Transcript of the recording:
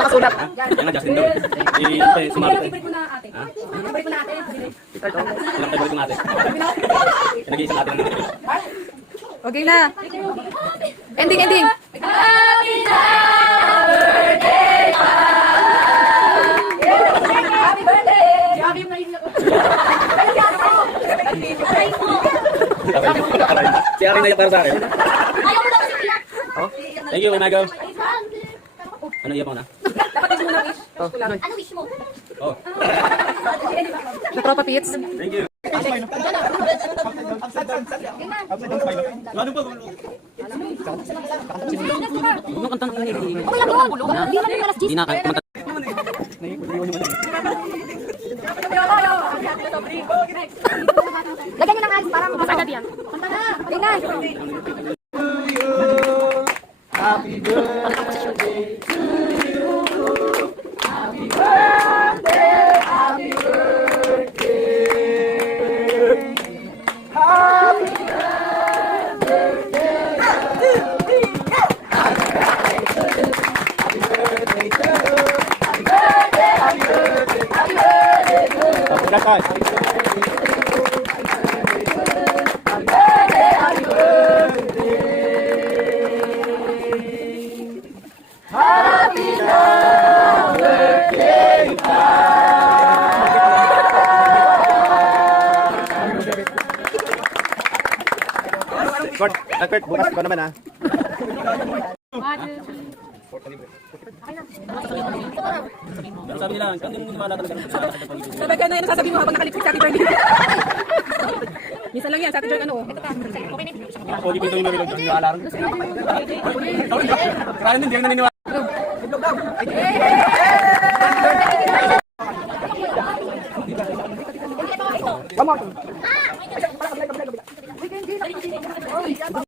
nakasulat. Yan nga, Justin daw. Sumabit. Favorite ko na ate. Favorite ko na ate. Ilang favorite ng ate. Nag-iisang ate ng ate. Okay na. Ending, ending. Happy birthday! Grabe yung naiiyak ko. Si Aring naiyak para sa akin. Ayaw mo na kasi iyak. Thank you, Umago. Ano iyak mo na? Dapat yung muna wish. Ano wish mo? Oh, The Tropa Pits. thank you. Huwag mo kanta ng hindi. Okay lang yun. Hindi man yung alas 10. Hindi na kaya kumanta. Lagyan nyo ng alis para makasagad yan. Kanta na. Ingay. Kurt, bukas ko naman ha. Pero sabi nila, hindi mo lumala talaga. Sabi ka na yun, sasabihin mo habang nakalipit sa ating birthday. Minsan lang yan, sa ating ano. Ako, di ko ito yung nalilog yung alarm. Kaya hindi ang naniniwala. Come on.